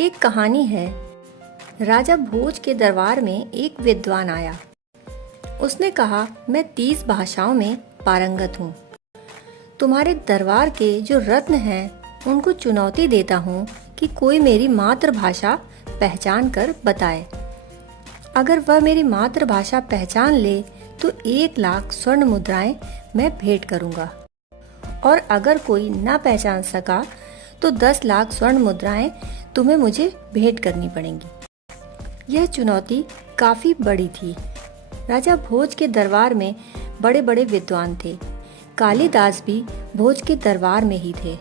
एक कहानी है। राजा भोज के दरबार में एक विद्वान आया। उसने कहा, मैं 30 भाषाओं में पारंगत हूँ। तुम्हारे दरबार के जो रत्न हैं उनको चुनौती देता हूँ कि कोई मेरी मातृभाषा पहचान कर बताए। अगर वह मेरी मातृभाषा पहचान ले तो 1 लाख स्वर्ण मुद्राएं मैं भेंट करूँगा, और अगर कोई ना पहचान सका तो 10 लाख स्वर्ण मुद्राएं तुम्हें मुझे भेंट करनी पड़ेंगी। यह चुनौती काफी बड़ी थी। राजा भोज के दरबार में बड़े बड़े विद्वान थे। कालिदास भी भोज के दरबार में ही थे।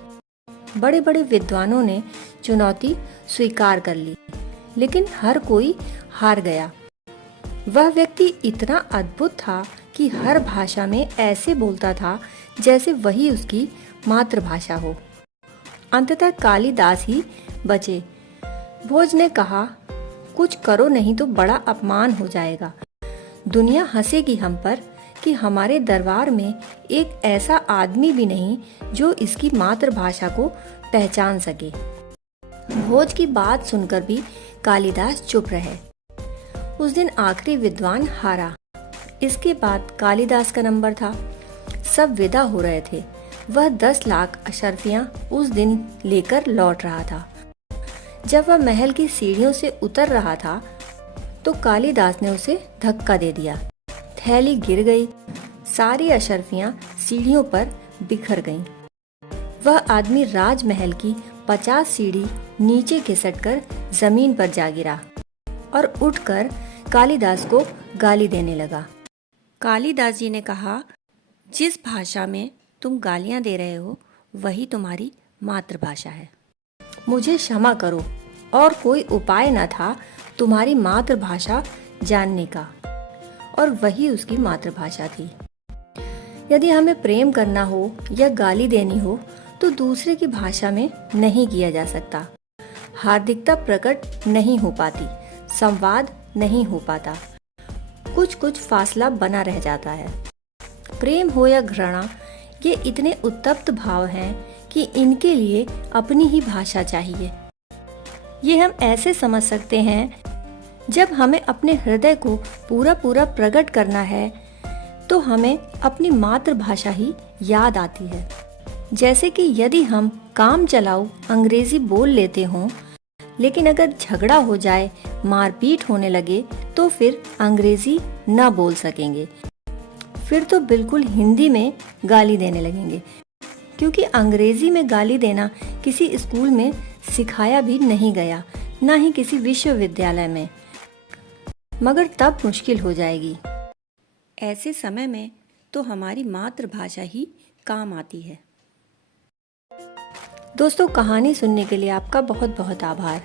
बड़े बड़े विद्वानों ने चुनौती स्वीकार कर ली, लेकिन हर कोई हार गया। वह व्यक्ति इतना अद्भुत था कि हर भाषा में ऐसे बोलता था जैसे वही उसकी मातृभाषा हो। अंततः कालिदास ही बचे। भोज ने कहा, कुछ करो नहीं तो बड़ा अपमान हो जाएगा। दुनिया हंसेगी हम पर कि हमारे दरबार में एक ऐसा आदमी भी नहीं जो इसकी मातृभाषा को पहचान सके। भोज की बात सुनकर भी कालिदास चुप रहे। उस दिन आखिरी विद्वान हारा। इसके बाद कालिदास का नंबर था। सब विदा हो रहे थे। वह 10 लाख अशर्फियां उस दिन लेकर लौट रहा था। जब वह महल की सीढ़ियों से उतर रहा था तो कालिदास ने उसे धक्का दे दिया। थैली गिर गई। सारी अशर्फियां सीढ़ियों पर बिखर गईं। वह आदमी राजमहल की 50 सीढ़ी नीचे खिसककर जमीन पर जा गिरा और उठकर कालिदास को गाली देने लगा। कालिदास जी ने कहा, जिस भाषा में तुम गालियां दे रहे हो वही तुम्हारी मातृभाषा है। मुझे क्षमा करो, और कोई उपाय न था तुम्हारी मातृभाषा जानने का, और वही उसकी मातृभाषा थी। यदि हमें प्रेम करना हो या गाली देनी हो तो दूसरे की भाषा में नहीं किया जा सकता। हार्दिकता प्रकट नहीं हो पाती, संवाद नहीं हो पाता, कुछ फासला बना रह जाता है। प्रेम हो या घृणा, ये इतने उत्तप्त भाव हैं कि इनके लिए अपनी ही भाषा चाहिए। ये हम ऐसे समझ सकते हैं, जब हमें अपने हृदय को पूरा प्रकट करना है तो हमें अपनी मातृभाषा ही याद आती है। जैसे कि यदि हम काम चलाऊ अंग्रेजी बोल लेते हों, लेकिन अगर झगड़ा हो जाए, मारपीट होने लगे तो फिर अंग्रेजी ना बोल सकेंगे। फिर तो बिल्कुल हिंदी में गाली देने लगेंगे, क्योंकि अंग्रेजी में गाली देना किसी स्कूल में सिखाया भी नहीं गया, ना ही किसी विश्वविद्यालय में। मगर तब मुश्किल हो जाएगी। ऐसे समय में तो हमारी मातृभाषा ही काम आती है। दोस्तों, कहानी सुनने के लिए आपका बहुत बहुत आभार।